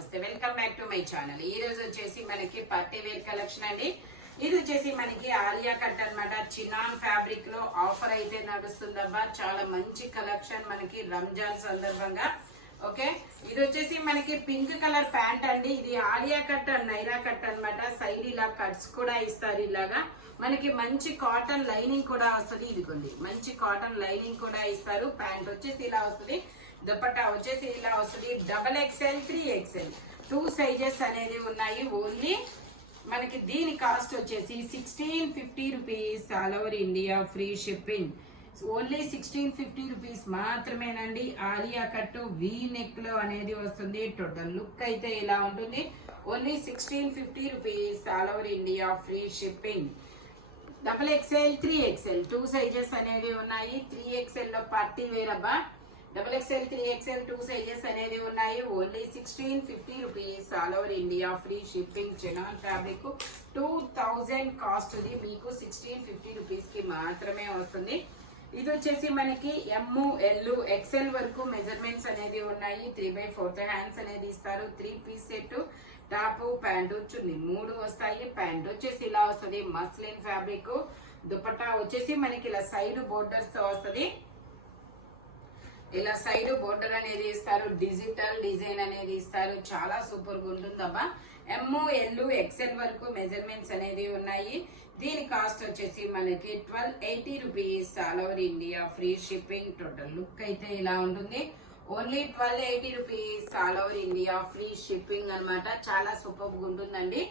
నమస్తే, welcome back to my channel. ఈ రోజు వచ్చేసి మనకి పార్టీ వేర్ కలెక్షన్ అండి. ఇది వచ్చేసి మనకి ఆలియా కట్ అన్నమాట. చినాన్ ఫ్యాబ్రిక్ లో ఆఫర్ అయితే నడుస్తుందబ్బా. చాలా మంచి కలెక్షన్ మనకి రంజాన్ సందర్భంగా. ఓకే, ఇది వచ్చేసి మనకి పింక్ కలర్ ప్యాంట్ అండి. ఇది Alia cut and Naira cut అన్నమాట. సైడ్ ఇలా కట్స్ కూడా ఇస్తారు. ఇలాగా మనకి మంచి కాటన్ లైనింగ్ కూడా వస్తుంది. ఇదిగోండి, మంచి కాటన్ లైనింగ్ కూడా ఇస్తారు. ప్యాంట్ వచ్చేసి ఇలా వస్తుంది. దుపట్టా వచ్చేసి ఇలా వస్తుంది. XXL 3XL 2 సైజెస్ అనేది ఉన్నాయి. ఓన్లీ మనకి దీని కాస్ట్ వచ్చేసి 1650 rupees. All over India free shipping. Only 1650 rupees మాత్రమేనండి. ఆలియా కట్ వీ నెక్ లో అనేది వస్తుంది. టోటల్ లుక్ అయితే ఇలా ఉంటుంది. Only 1650 rupees. All over India free shipping. XXL 3XL 2 sizes అనేవి ఉన్నాయి. 3XL లో పార్టీ వేర్ అబ్బా. XXL 3XL 2 సైజెస్ అనేది ఉన్నాయి. Only 1650 rupees. All over India free shipping. Chinon fabric 2000 cost ఇది. మీకు 1650 రూపీస్ కి మాత్రమే వస్తుంది. ఇది వచ్చేసి మనకి ML XL వరకు మెజర్మెంట్స్ అనేది ఉన్నాయి. 3/4 హ్యాండ్స్ అనేది ఇస్తారు. 3 piece set, top, pant, chunni 3 వస్తాయి. ప్యాంట్ వచ్చేసి ఇలా వస్తుంది. Muslin fabric. దుపట్టా వచ్చేసి మనకి ఇలా సైడ్ బోర్డర్స్ తో వస్తుంది. ఇలా సైడ్ బోర్డర్ అనేది ఇస్తారు. డిజిటల్ డిజైన్ అనేది ఇస్తారు. చాలా సూపర్ గా ఉంటుందబ్బా. ML XL వరకు మెజర్మెంట్స్ అనేది ఉన్నాయి. దీని కాస్ట్ వచ్చేసి మనకి 1280 rupees. All over India free shipping. Total look అయితే ఇలా ఉంటుంది. Only 1280 rupees. All over India free shipping అన్నమాట. చాలా సూపర్ గా ఉంటుందండి.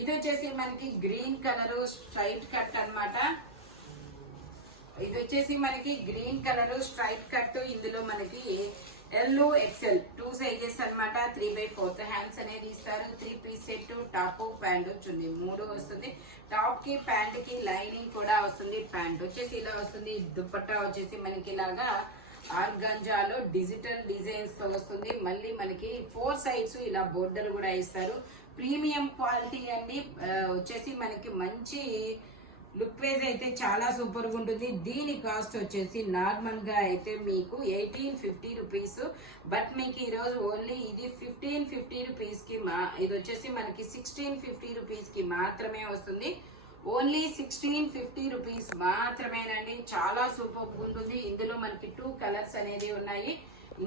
ఇది వచ్చేసి మనకి గ్రీన్ కలర్ స్ట్రైట్ కట్ అన్నమాట. ఇది వచ్చేసి మనకి గ్రీన్ కలర్ స్ట్రైట్ కట్. ఇందులో మనకి LXL 2 సైజెస్ అన్నమాట. 3/4 హ్యాండ్స్ అనేది ఇస్తారు. 3 పీస్ సెట్, టాప్, ప్యాంట్, చున్నీ 3 వస్తుంది. టాప్ కి ప్యాంట్ కి లైనింగ్ కూడా వస్తుంది. ప్యాంట్ వచ్చేసి ఇలా వస్తుంది. దుపట్టా వచ్చేసి మనకి ఇలాగా ఆర్గంజాలో డిజిటల్ డిజైన్స్ తో వస్తుంది. మళ్ళీ మనకి 4 సైడ్స్ ఇలా బోర్డర్ కూడా ఇస్తారు. ప్రీమియం క్వాలిటీ అండి. వచ్చేసి మనకి మంచి లుక్ వైజ్ అయితే చాలా సూపర్ గా ఉంటుంది. దీని కాస్ట్ వచ్చేసి నార్మల్ గా అయితే మీకు 1850 రూపీస్. బట్ మీకు ఈ రోజు ఓన్లీ ఇది 1550 రూపీస్ కి ఇది వచ్చేసి మనకి 1650 రూపీస్ కి మాత్రమే వస్తుంది. ఓన్లీ 1650 రూపీస్ మాత్రమేనండి. చాలా సూపర్ గా ఉంటుంది. ఇందులో మనకి 2 కలర్స్ అనేది ఉన్నాయి.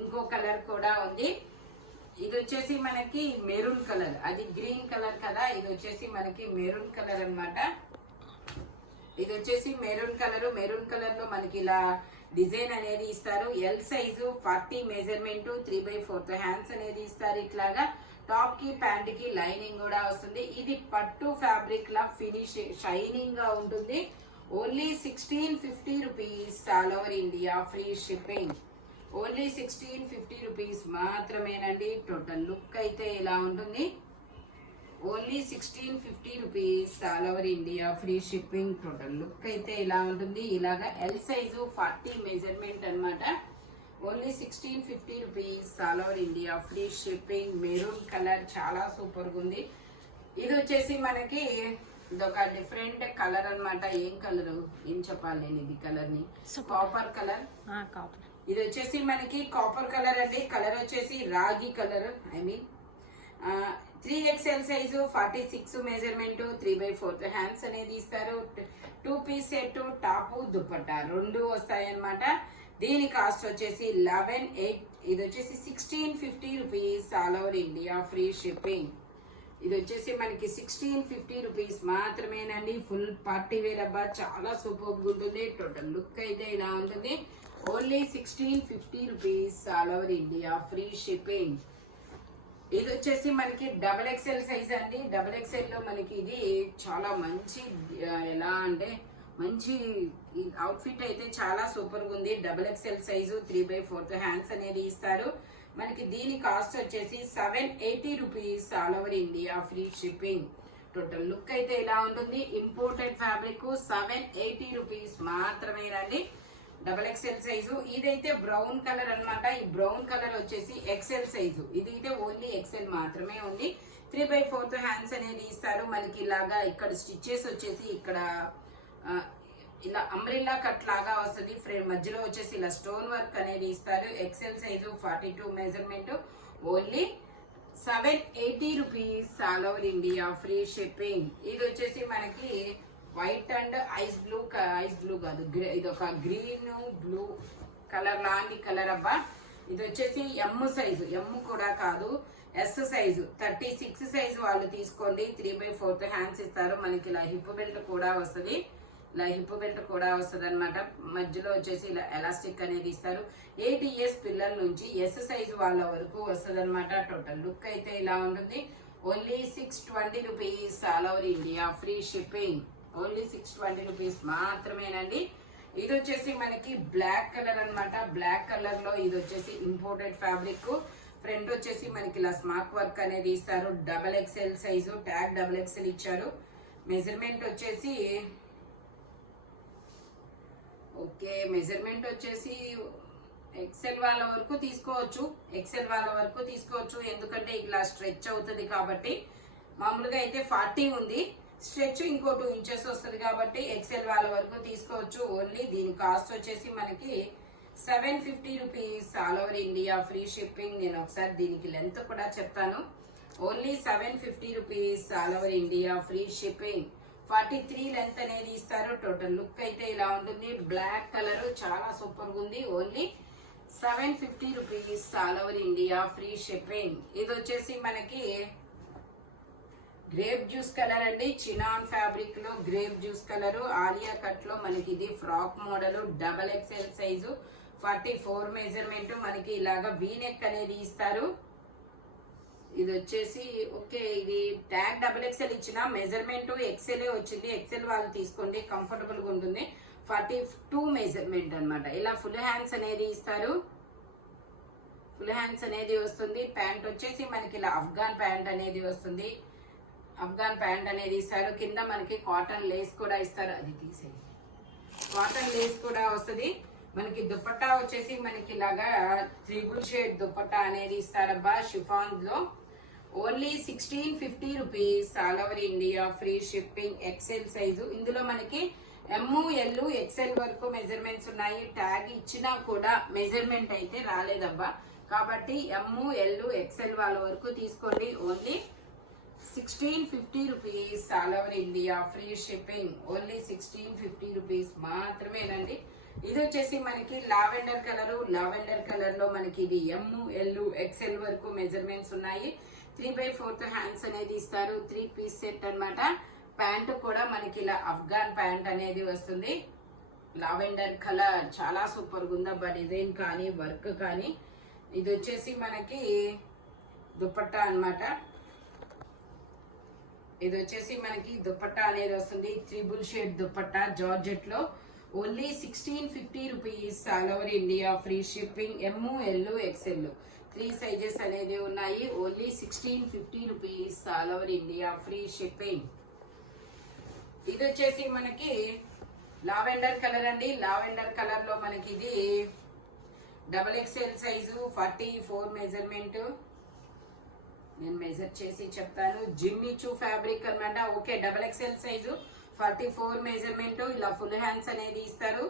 ఇంకో కలర్ కూడా ఉంది. ఇది వచ్చేసి మనకి మెరూన్ కలర్. అది గ్రీన్ కలర్ కదా, ఇది వచ్చేసి మనకి మెరూన్ కలర్ అన్నమాట. ఇది వచ్చేసి మెరూన్ కలర్. మెరూన్ కలర్ లో మనకి ఇలా డిజైన్ అనేది ఇస్తారు. L సైజు 40 మెజర్మెంట్, 3/4 హ్యాండ్స్ అనేది ఇస్తారు. ఇట్లాగా టాప్ కి ప్యాంట్ కి లైనింగ్ కూడా వస్తుంది. ఇది పట్టు ఫ్యాబ్రిక్ లా ఫినిష్ షైనింగ్ గా ఉంటుంది. Only 1650 rupees. All over India free shipping. Only 1650 rupees మాత్రమేనండి. టోటల్ లుక్ అయితే ఇలా ఉంటుంది. Only 1650 rupees. All over India free shipping. Total look అయితే ఇలా ఉంటుంది. ఇలాగా L సైజు 40 మెజర్మెంట్ అన్నమాట. Only 1650 rupees. All over India free shipping. Maroon colour చాలా సూపర్ గా ఉంది. ఇది వచ్చేసి మనకి ఇదొక డిఫరెంట్ కలర్ అన్నమాట. ఏం కలర్ ఏం చెప్పాలి నేను ఇది కలర్ ని? Copper colour. ఇది వచ్చేసి మనకి కాపర్ కలర్ అండి. కలర్ వచ్చేసి రాగి colour. I mean 3XL size 46 measurement, 3/4 hands అనేది ఇస్తారు. 2 పీస్ సెట్, టాప్, దుపట్టా 2 వస్తాయి అన్నమాట. దీని కాస్ట్ వచ్చేసి 11,800. ఇది వచ్చేసి 1650 rupees. All over India free shipping. ఇది వచ్చేసి మనకి 1650 రూపీస్ మాత్రమేనండి. ఫుల్ పార్టీ వేర్ అబ్బా. చాలా సూపర్ గా ఉంటుంది. టోటల్ లుక్ అయితే ఇలా ఉంటుంది. Only 1650 rupees. All over India free shipping. ఇది వచ్చేసి మనకి XXL సైజ్ అండి. XXL లో మనకి ఇది చాలా మంచి ఎలా అంటే మంచి అవుట్ఫిట్ అయితే చాలా సూపర్ గా ఉంది. XXL సైజు 3/4 హ్యాండ్స్ అనేది ఇస్తారు. మనకి దీని కాస్ట్ వచ్చేసి 780 rupees. All over India free shipping. Total look అయితే ఇలా ఉంటుంది. ఇంపోర్టెడ్ ఫ్యాబ్రిక్ 780 రూపీస్ మాత్రమేనండి. XXL size. ఇదైతే బ్రౌన్ కలర్ అన్నమాట. ఈ బ్రౌన్ కలర్ వచ్చేసి XL సైజు. ఇది అయితే ఓన్లీ XL మాత్రమే ఉంది. 3/4 హ్యాండ్స్ అనేది ఇస్తారు. మనకి ఇలాగా ఇక్కడ స్టిచ్చెస్ వచ్చేసి ఇక్కడ ఇలా అంబ్రెల్లా కట్ లాగా వస్తుంది. మధ్యలో వచ్చేసి ఇలా స్టోన్ వర్క్ అనేది ఇస్తారు. XL size 42 measurement. Only 780 rupees all over India free shipping. ఇది వచ్చేసి మనకి వైట్ అండ్ ఐస్ బ్లూ కాదు, ఇది ఒక గ్రీన్ బ్లూ కలర్ లాంటి కలర్ అబ్బా. ఇది వచ్చేసి ఎమ్ సైజు, ఎమ్ కూడా కాదు ఎస్ సైజు, 36 సైజు వాళ్ళు తీసుకోండి. 3/4 హ్యాండ్స్ ఇస్తారు. మనకి ఇలా హిప్ బెల్ట్ కూడా వస్తుంది, ఇలా హిప్ బెల్ట్ కూడా వస్తుంది అనమాట. మధ్యలో వచ్చేసి ఇలా ఎలాస్టిక్ అనేది ఇస్తారు. 8 ఇయర్స్ పిల్లల నుంచి ఎస్ సైజు వాళ్ళ వరకు వస్తుంది అనమాట. టోటల్ లుక్ అయితే ఇలా ఉంటుంది. Only 620 rupees all over India free shipping. Only 620 rupees మాత్రమేనండి. ఇది వచ్చేసి మనకి బ్లాక్ కలర్ అన్నమాట. బ్లాక్ కలర్ లో ఇది వచ్చేసి ఇంపోర్టెడ్ ఫ్యాబ్రిక్. ఫ్రంట్ వచ్చేసి మనకి ఇలా స్మార్ట్ వర్క్ అనేది ఇస్తారు. XXL సైజు, ట్యాగ్ XXL ఇచ్చారు. మెజర్మెంట్ వచ్చేసి ఓకే, మెజర్మెంట్ వచ్చేసి ఎక్సెల్ వాళ్ళ వరకు తీసుకోవచ్చు, ఎక్సెల్ వాళ్ళ వరకు తీసుకోవచ్చు. ఎందుకంటే ఇలా స్ట్రెచ్ అవుతుంది కాబట్టి. మామూలుగా అయితే 40 ఉంది, స్ట్రెచ్ ఇంకో 2 ఇంచెస్ వస్తుంది కాబట్టి ఎక్సెల్ వాళ్ళ వరకు తీసుకోవచ్చు. ఓన్లీ దీని కాస్ట్ వచ్చేసి మనకి 750 rupees all over India free shipping. నేను ఒకసారి దీనికి లెంత్ కూడా చెప్తాను. Only 750 rupees all over India free shipping. 43 length అనేది ఇస్తారు. టోటల్ లుక్ అయితే ఇలా ఉంటుంది. బ్లాక్ కలర్ చాలా సూపర్ గా ఉంది. Only 750 rupees all over India free shipping. ఇది వచ్చేసి మనకి గ్రేప్ జ్యూస్ కలర్ అండి. చినాన్ ఫ్యాబ్రిక్ లో grape juice colour, Alia cut లో మనకి ఇది frock model, XXL size, 44 measurement. మనకి ఇలాగా వీనెక్ అనేది ఇస్తారు. ఇది వచ్చేసి ఓకే, ఇది ట్యాగ్ XXL ఇచ్చిన మెజర్మెంట్ ఎక్సెల్ వచ్చింది. ఎక్సెల్ వాళ్ళు తీసుకోండి, కంఫర్టబుల్ గా ఉంటుంది. 42 మెజర్మెంట్ అన్నమాట. ఇలా ఫుల్ హ్యాండ్స్ అనేది ఇస్తారు. ఫుల్ హ్యాండ్స్ అనేది వస్తుంది. ప్యాంట్ వచ్చేసి మనకి ఇలా అఫ్ఘాన్ ప్యాంట్ అనేది వస్తుంది. అఫ్ఘాన్ ప్యాంట్ అనేది ఇస్తారు. కింద మనకి కాటన్ లేస్ కూడా ఇస్తారు. అది తీసేది, కాటన్ లేస్ కూడా వస్తుంది. మనకి దుపట్టా వచ్చేసి మనకి ఇలాగా 3 షేడ్ దుపట్టా అనేది ఇస్తారబ్బా షిఫాన్ లో. Only 1650 rupees all over India free shipping. XL size. ఇందులో మనకి ML XL వరకు మెజర్మెంట్స్ ఉన్నాయి. ట్యాగ్ ఇచ్చినా కూడా మెజర్మెంట్ అయితే రాలేదబ్బా. కాబట్టి ML XL వాళ్ళ వరకు తీసుకోండి. Only 1650 rupees all over India free shipping. Only 1650 rupees మాత్రమేనండి. ఇది వచ్చేసి మనకి లావెండర్ కలర్. లావెండర్ కలర్ లో మనకి ఇది ML XL వరకు మెజర్మెంట్స్ ఉన్నాయి. 3/4 హ్యాండ్స్ అనేది ఇస్తారు. 3 పీస్ సెట్ అన్నమాట. ప్యాంట్ కూడా మనకి ఇలా అఫ్ఘాన్ ప్యాంట్ అనేది వస్తుంది. లావెండర్ కలర్ చాలా సూపర్ గా ఉందబ్బా. డిజైన్ కానీ వర్క్ కానీ. ఇది వచ్చేసి మనకి దుపట్టా అన్నమాట. ఇది వచ్చేసి మనకి దుపట్టా అనేది వస్తుంది. 3 షేడ్ దుపట్టా జార్జెట్ లో. Only 1650 rupees all over India free shipping. ML XL 3 sizes అనేది ఉన్నాయి. Only 1650 rupees all over India free shipping. ఇది వచ్చేసి మనకి లావెండర్ కలర్ అండి. లావెండర్ కలర్ లో మనకి ఇది XXL సైజు, 44 మెజర్మెంట్. నేను మెజర్ చేసి చెప్తాను. జిమ్మిచూ ఫ్యాబ్రిక్ అన్నమాట. Okay, XXL size, 44 measurement. ఇలా ఫుల్ హ్యాండ్స్ అనేది ఇస్తారు.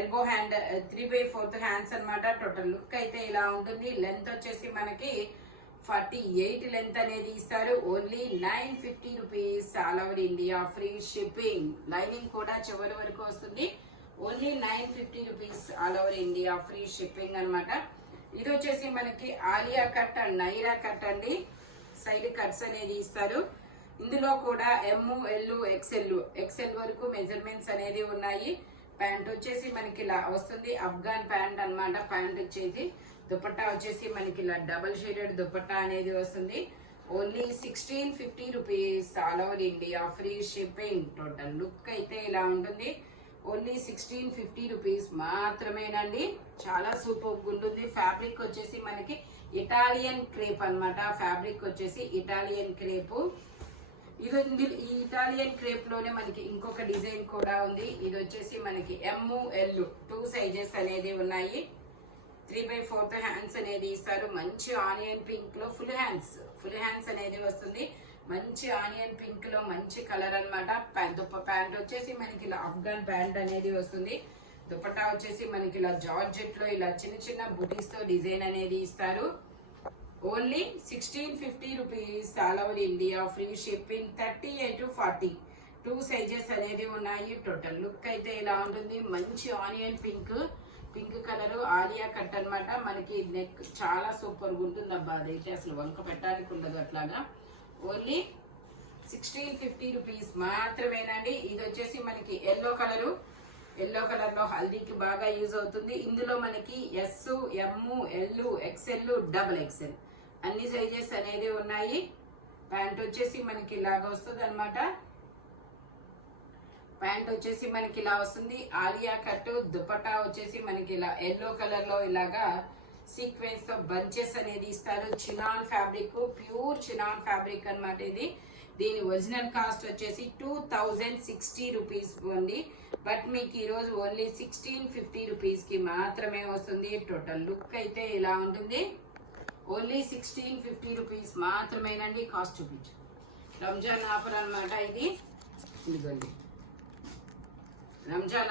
ఎల్బో హ్యాండ్, 3/4 హ్యాండ్స్ అన్నమాట. టోటల్ లుక్ అయితే ఇలా ఉంటుంది. లెంత్ వచ్చేసి మనకి 48 లెంత్ అనేది ఇస్తారు. Only 950 rupees all over India free shipping. Lining కూడా చివరి వరకు వస్తుంది. Only 950 rupees all over India free shipping అన్నమాట. ఇది వచ్చేసి మనకి Alia cut and Naira cut అండి. సైడ్ కట్స్ అనేది ఇస్తారు. ఇందులో కూడా ML XL వరకు మెజర్మెంట్స్ అనేది ఉన్నాయి. ప్యాంట్ వచ్చేసి మనకి ఇలా వస్తుంది. అఫ్ఘాన్ ప్యాంట్ అన్నమాట. ప్యాంట్ వచ్చేసి దుపట్టా వచ్చేసి మనకి ఇలా డబల్ షేడెడ్ దుపట్టా అనేది వస్తుంది. Only 1650 rupees all over India free shipping. Total look అయితే ఇలా ఉంటుంది. ఓన్లీ 1650 రూపీస్ మాత్రమేనండి. చాలా సూపర్ ఉంటుంది. ఫ్యాబ్రిక్ వచ్చేసి మనకి ఇటాలియన్ క్రేప్ అన్నమాట. ఫ్యాబ్రిక్ వచ్చేసి ఇటాలియన్ క్రేప్. ఇది ఈ ఇటాలియన్ క్రేప్ లోనే మనకి ఇంకొక డిజైన్ కూడా ఉంది. ఇది వచ్చేసి మనకి ML 2 సైజెస్ అనేది ఉన్నాయి. 3/4 హ్యాండ్స్ అనేది ఇస్తారు. మంచి ఆనియన్ పింక్ లో ఫుల్ హ్యాండ్స్ అనేది వస్తుంది. మంచి ఆనియన్ పింక్ లో మంచి కలర్ అన్నమాట. ప్యాంట్ వచ్చేసి మనకి ఇలా అఫ్ఘాన్ ప్యాంట్ అనేది వస్తుంది. దుపట్టా వచ్చేసి మనకి ఇలా జార్జెట్ లో ఇలా చిన్న చిన్న బుటీస్ తో డిజైన్ అనేది ఇస్తారు. Only 1650 rupees all over India, free shipping. 38 to 40 2 sizes అనేది ఉన్నాయి. టోటల్ లుక్ అయితే ఇలా ఉంటుంది. మంచి onion pink colour Alia cut అన్నమాట. మనకి నెక్ చాలా సూపర్గా ఉంటుంది అబ్బా, అదైతే అసలు వంక పెట్టడానికి ఉండదు అట్లాగా. ఓన్లీ 1650 రూపీస్ మాత్రమేనండి. ఇది వచ్చేసి మనకి ఎల్లో కలర్ లో హల్దీకి బాగా యూజ్ అవుతుంది. ఇందులో మనకి ఎస్, ఎమ్, ఎల్, ఎక్స్ఎల్, డబుల్ ఎక్స్ఎల్ అన్ని సైజెస్ అనేది ఉన్నాయి. ప్యాంట్ వచ్చేసి మనకి ఇలాగా వస్తుంది అనమాట. ప్యాంట్ వచ్చేసి మనకి ఇలా వస్తుంది. ఆలియా కట్. దుపట్టా వచ్చేసి మనకి ఇలా ఎల్లో కలర్ లో ఇలాగా సీక్వెన్స్ తో బంచెస్ అనేది ఇస్తారు. Chinon fabric, pure chinon fabric అన్నమాట ఇది. దీని ఒరిజినల్ కాస్ట్ వచ్చేసి 2060 రూపీస్ ఉంది. బట్ మీకు ఈరోజు ఓన్లీ 1650 రూపీస్ కి మాత్రమే వస్తుంది. టోటల్ లుక్ అయితే ఇలా ఉంటుంది. ఓన్లీ 1650 రూపీస్ మాత్రమేనండి. కాస్ట్ చూపించు. రంజాన్ ఆఫర్ అన్నమాట ఇది. ఇదిగోండి రంజాన్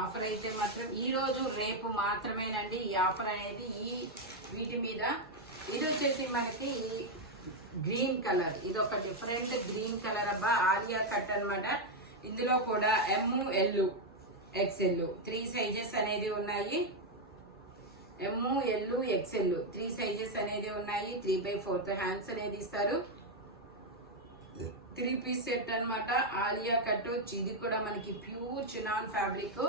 ఆఫర్ అయితే మాత్రం ఈ రోజు రేపు మాత్రమేనండి ఈ ఆఫర్ అనేది. వీటి మీద ఇది వచ్చేసి మనకి గ్రీన్ కలర్, ఇది ఒక డిఫరెంట్ గ్రీన్ కలర్ అబ్బా, ఆలియా కట్ అన్నమాట. ఇందులో కూడా ఎమ్, ఎల్, ఎక్స్ఎల్ 3 సైజెస్ అనేది ఉన్నాయి. ఎమ్, ఎల్, ఎక్స్ఎల్ 3 సైజెస్ అనేది ఉన్నాయి. 3/4 హ్యాండ్స్ అనేది ఇస్తారు. 3 పీస్ సెట్ అన్నమాట. ఆలియా కట్. ఇది కూడా మనకి ప్యూర్ చినాన్ ఫ్యాబ్రిక్.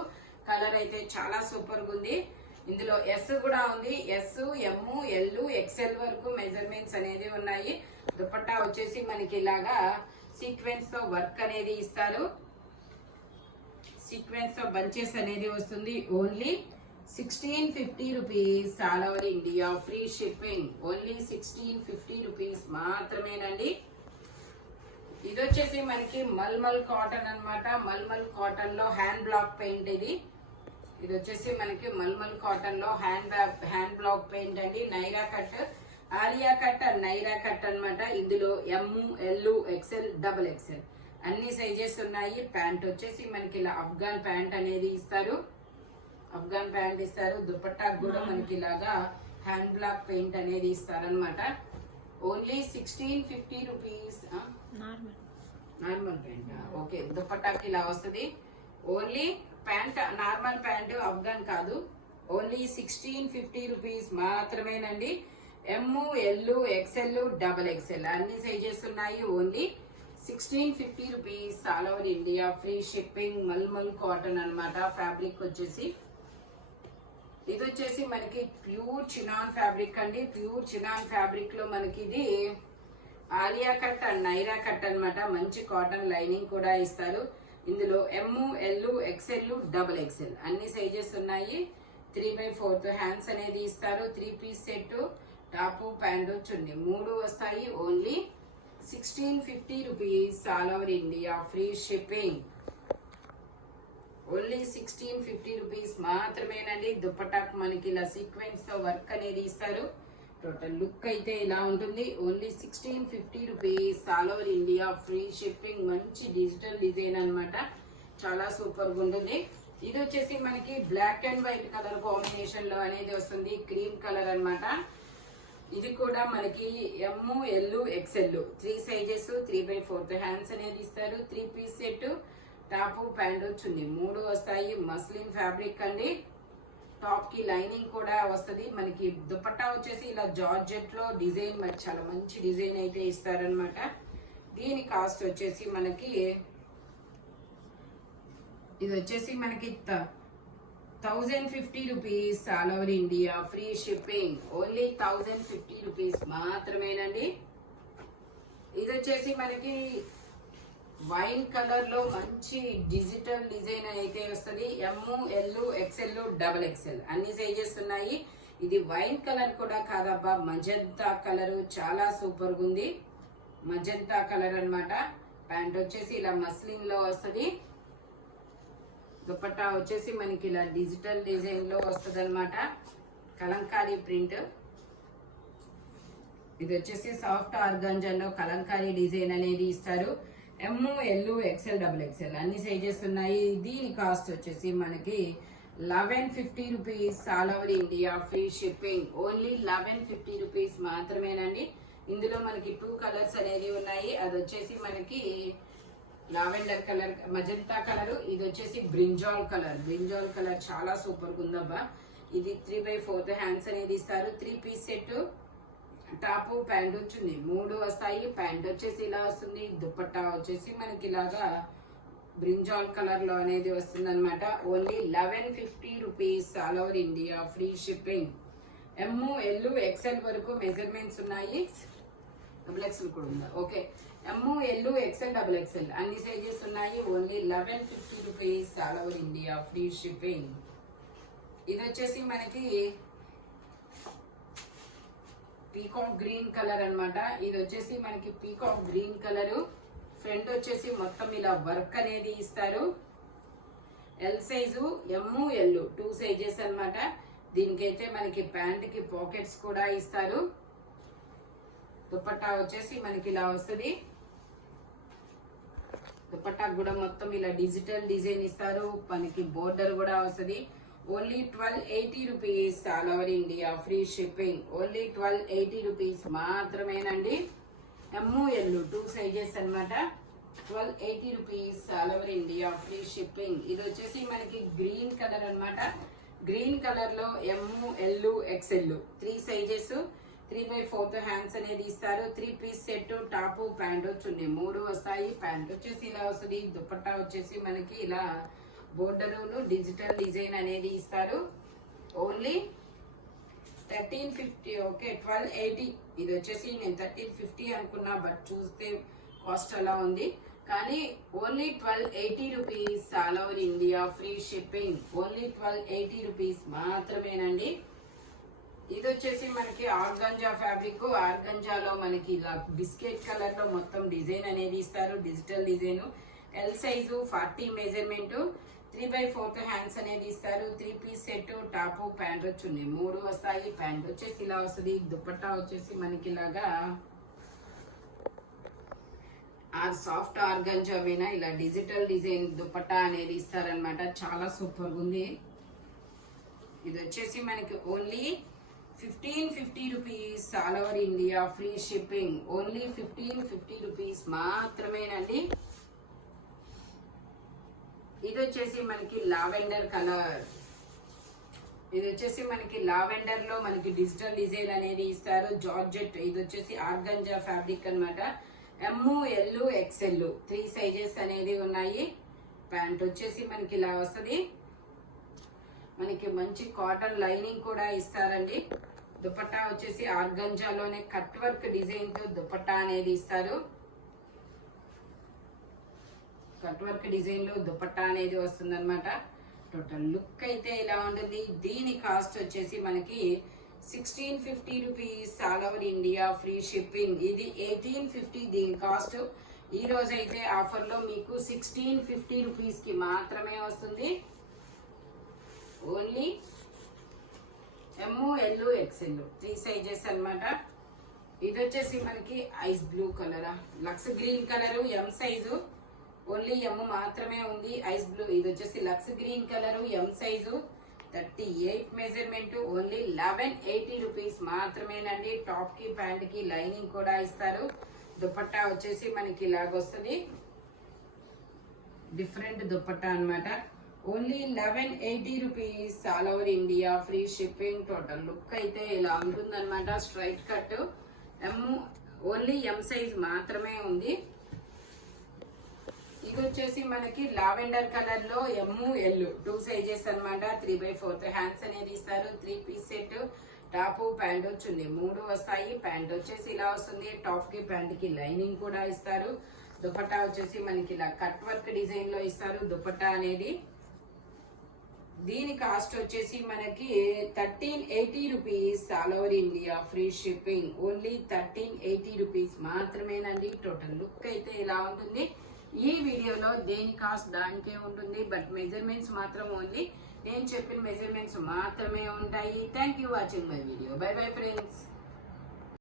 కలర్ అయితే చాలా సూపర్ గా ఉంది. ఇందులో ఎస్ కూడా ఉంది. ఎస్, ఎమ్, ఎల్, ఎక్స్ఎల్ వరకు మెజర్మెంట్స్ అనేది ఉన్నాయి. దుపట్టా వచ్చేసి మనకి ఇలాగా సీక్వెన్స్ తో వర్క్ అనేది ఇస్తారు. సీక్వెన్స్ తో బంచెస్ అనేది వస్తుంది. Only 1650 rupees all over India, free shipping. Only 1650 rupees మాత్రమేనండి. ఇది వచ్చేసి మనకి మల్మల్ కాటన్ అన్నమాట. మల్మల్ కాటన్ లో హ్యాండ్ బ్లాక్ పెయింట్ ఇది వచ్చేసి మనకి మల్మల్ కాటన్ లో హ్యాండ్ బ్లాక్ పెయింట్ అండి. Naira cut, Alia cut, Naira cut అన్నమాట. ఇందులో M, L, XL, double XL అన్ని సైజెస్ ఉన్నాయి. ప్యాంట్ వచ్చేసి మనకి ఇలా అఫ్ఘాన్ ప్యాంట్ అనేది ఇస్తారు. దుపట్టా కూడా మనకి ఇలాగా హ్యాండ్ బ్లాక్ పెయింట్ అనేది ఇస్తారనమాట. Only 1650 rupees. Normal pant okay. దుపట్టాకి ఇలా వస్తుంది. Only pant normal pant, Afghan కాదు. ఓన్లీ 1650 రూపీస్ మాత్రమేనండి. M, L, XL, double XL అన్ని సైజెస్ ఉన్నాయి. Only 1650 rupees all over India, free shipping. Mulmul cotton అన్నమాట. ఫ్యాబ్రిక్ వచ్చేసి ఇది వచ్చేసి మనకి ప్యూర్ చినాన్ ఫ్యాబ్రిక్ అండి. ప్యూర్ చినాన్ ఫ్యాబ్రిక్ లో మనకి ఇది Alia cut and Naira cut అన్నమాట. మంచి కాటన్ లైనింగ్ కూడా ఇస్తారు. ఇందులో M, L, XL, double XL అన్ని సైజెస్ ఉన్నాయి. 3/4 హ్యాండ్స్ అనేది ఇస్తారు. 3 పీస్ సెట్, టాప్, ప్యాంట్, చున్నీ 3 వస్తాయి. Only 1650 rupees all over India, free shipping. Only 1650 rupees మాత్రమేనండి. దుపట్టాకు మనకి ఇలా సీక్వెన్స్ తో వర్క్ అనేది ఇస్తారు. టోటల్ లుక్ అయితే ఇలా ఉంటుంది. Only 1650 rupees all over India, free shipping. మంచి డిజిటల్ డిజైన్ అన్నమాట. చాలా సూపర్ గా ఉంటుంది. ఇది వచ్చేసి మనకి black and white colour combination లో అనేది వస్తుంది. క్రీమ్ కలర్ అన్నమాట. ఇది కూడా మనకి M, L, XL 3 sizes, 3/4 hands అనేది ఇస్తారు. 3 piece set, top, pant, chunni 3 వస్తాయి. మస్లిన్ ఫ్యాబ్రిక్ అండి. టాప్ కి లైనింగ్ కూడా వస్తుంది. మనకి దుపట్టా వచ్చేసి ఇలా జార్జెట్ లో డిజైన్, మరి చాలా మంచి డిజైన్ అయితే ఇస్తారనమాట. దీని కాస్ట్ వచ్చేసి మనకి ఇది వచ్చేసి మనకి 1050 rupees all over India, free shipping. Only 1050 rupees మాత్రమేనండి. ఇది వచ్చేసి మనకి వైన్ కలర్ లో మంచి డిజిటల్ డిజైన్ అయితే వస్తుంది. ఎమ్, ఎల్, ఎక్స్ఎల్, డబల్ ఎక్స్ఎల్ అన్ని సైజెస్ ఉన్నాయి. ఇది వైన్ కలర్ కూడా కాదబ్బా, మజంతా కలర్. చాలా సూపర్ గా ఉంది. మజంతా కలర్ అన్నమాట. ప్యాంట్ వచ్చేసి ఇలా మస్లిన్ లో వస్తుంది. దుపట్టా వచ్చేసి మనకి ఇలా డిజిటల్ డిజైన్ లో వస్తుంది అనమాట. కలంకారీ ప్రింట్. ఇది వచ్చేసి సాఫ్ట్ ఆర్గాంజాలో కలంకారీ డిజైన్ అనేది ఇస్తారు. M, L, XL, double XL అన్ని సైజెస్ ఉన్నాయి. దీని కాస్ట్ వచ్చేసి మనకి 1150 rupees all over India free shipping. Only 1150 rupees మాత్రమేనండి. ఇందులో మనకి 2 కలర్స్ అనేది ఉన్నాయి. అది వచ్చేసి మనకి లావెండర్ కలర్, మజంతా కలర్, ఇది వచ్చేసి బ్రింజాల్ కలర్. బ్రింజాల్ కలర్ చాలా సూపర్ గా ఉందబ్బా. ఇది 3/4 హ్యాండ్స్ అనేది ఇస్తారు. 3 పీస్ సెట్, టాప్ ప్యాంట్ వచ్చింది, 3 వస్తాయి. ప్యాంట్ వచ్చేసి ఇలా వస్తుంది. దుపట్టా వచ్చేసి మనకి ఇలాగా బ్రింజాల్ కలర్ లో అనేది వస్తుంది అనమాట. Only 1150 rupees all over India free shipping. ML XL వరకు మెజర్మెంట్స్ ఉన్నాయి. XXL కూడా ఉందా? ఓకే, ML XL XXL అన్ని సైజెస్ ఉన్నాయి. Only 1150 rupees all over India free shipping. ఇది వచ్చేసి మనకి పీకాక్ గ్రీన్ కలర్ అన్నమాట. ఇది వచ్చేసి మనకి పీకాక్ గ్రీన్ కలర్. ఫ్రంట్ వచ్చేసి మొత్తం ఇలా వర్క్ అనేది ఇస్తారు. ఎల్ సైజు, ML 2 సైజెస్ అన్నమాట. దీనికైతే మనకి ప్యాంట్ కి పాకెట్స్ కూడా ఇస్తారు. దుపట్టా వచ్చేసి మనకి ఇలా వస్తుంది. దుపట్టా కూడా మొత్తం ఇలా డిజిటల్ డిజైన్ ఇస్తారు. మనకి బోర్డర్ కూడా వస్తుంది. Only 1280 rupees all over India free shipping. Only 1280 rupees మాత్రమేనండి. ML 2 సైజెస్ అన్నమాట. 1280 rupees all over India free shipping. ఇది వచ్చేసి మనకి గ్రీన్ కలర్ అన్నమాట. గ్రీన్ కలర్ లో ML XL 3 సైజెస్, 3/4 హ్యాండ్స్ అనేది ఇస్తారు. 3 పీస్ సెట్, టాప్ ప్యాంట్ వచ్చింది, 3 వస్తాయి. ప్యాంట్ వచ్చేసి ఇలా వస్తుంది. దుపట్టా వచ్చేసి మనకి ఇలా బోర్డర్ డిజిటల్ డిజైన్ అనేది ఇస్తారు. ఓన్లీ 1350. ఓకే, 1280. ఇది వచ్చేసి నేను 1350 అనుకున్నా, బట్ చూస్తే కాస్ట్ అలా ఉంది. కానీ only 1280 rupees all over India free shipping. Only 1280 rupees మాత్రమేనండి. ఇది వచ్చేసి మనకి ఆర్గంజా ఫ్యాబ్రిక్. ఆర్గంజాలో మనకి ఇలా బిస్కెట్ కలర్ లో మొత్తం డిజైన్ అనేది ఇస్తారు. Digital design. L size, 40 measurement, 3/4 hands అనేది ఇస్తారు. 3 పీస్ సెట్, టాప్ ప్యాంట్ వచ్చింది, 3 వస్తాయి. ప్యాంట్ వచ్చేసి ఇలా వస్తుంది. దుపట్టా వచ్చేసి మనకి ఇలాగా సాఫ్ట్ ఆర్గంజా మీద ఇలా డిజిటల్ డిజైన్ దుపట్టా అనేది ఇస్తారనమాట. చాలా సూపర్ గా ఉంది. ఇది వచ్చేసి మనకి only 1550 rupees all over India free shipping. Only 1550 rupees మాత్రమేనండి. ఇది వచ్చేసి మనకి లావెండర్ కలర్. ఇది వచ్చేసి మనకి లావెండర్ లో మనకి డిజిటల్ డిజైన్ అనేది ఇస్తారు. జార్జెట్. ఇది వచ్చేసి ఆర్గంజా ఫ్యాబ్రిక్ అన్నమాట. ML XL 3 సైజెస్ అనేది ఉన్నాయి. ప్యాంట్ వచ్చేసి మనకి ఇలా వస్తుంది. మనకి మంచి కాటన్ లైనింగ్ కూడా ఇస్తారండి. దుపట్టా వచ్చేసి ఆర్గంజాలోనే కట్ వర్క్ డిజైన్ తో దుపట్టా అనేది ఇస్తారు. కట్ వర్క్ డిజైన్ లో దుపట్టా అనేది వస్తుంది అనమాట. టోటల్ లుక్ అయితే ఇలా ఉంటుంది. దీని కాస్ట్ వచ్చేసి మనకి 1650 rupees all over India free shipping. ఇది 1850 దీని కాస్ట్. ఈ రోజు అయితే ఆఫర్ లో మీకు 1650 రూపీస్ కి మాత్రమే వస్తుంది. ఓన్లీ ML XL 3 సైజెస్ అన్నమాట. ఇది వచ్చేసి మనకి ice blue colour, luxe green colour, M size. Only M మాత్రమే ఉంది. Ice blue. ఇది వచ్చేసి luxe green colour, M size, 38 measurement. Only 1180 rupees మాత్రమేనండి. టాప్ కి ప్యాంట్ కి లైనింగ్ కూడా ఇస్తారు. దుపట్టా వచ్చేసి మనకి ఇలాగొస్తుంది. డిఫరెంట్ దుపట్టా అన్నమాట. Only 1180 rupees all over India free shipping. Total look అయితే ఇలా ఉంటుందన్నమాట. Straight cut. Only M size మాత్రమే ఉంది. ఇది వచ్చేసి మనకి లావెండర్ కలర్ లో ML 2 సైజెస్ అన్నమాట. 3/4 హ్యాండ్స్ అనేది ఇస్తారు. 3 పీస్ సెట్, టాప్ ప్యాంట్ వచ్చింది, 3 వస్తాయి. ప్యాంట్ వచ్చేసి ఇలా వస్తుంది. టాప్ కి ప్యాంట్ కి లైనింగ్ కూడా ఇస్తారు. దుపట్టా వచ్చేసి మనకి ఇలా కట్ వర్క్ డిజైన్ లో ఇస్తారు దుపట్టా అనేది. దీని కాస్ట్ వచ్చేసి మనకి 1380 rupees all over India free shipping. Only 1380 rupees మాత్రమేనండి. టోటల్ లుక్ అయితే ఇలా ఉంటుంది. ఈ వీడియోలో దేని కాస్ట్ దానికే ఉంటుంది, బట్ మెజర్మెంట్స్ మాత్రం ఓన్లీ నేను చెప్పిన మెజర్మెంట్స్ మాత్రమే ఉంటాయి. Thank you watching my video. By bye friends.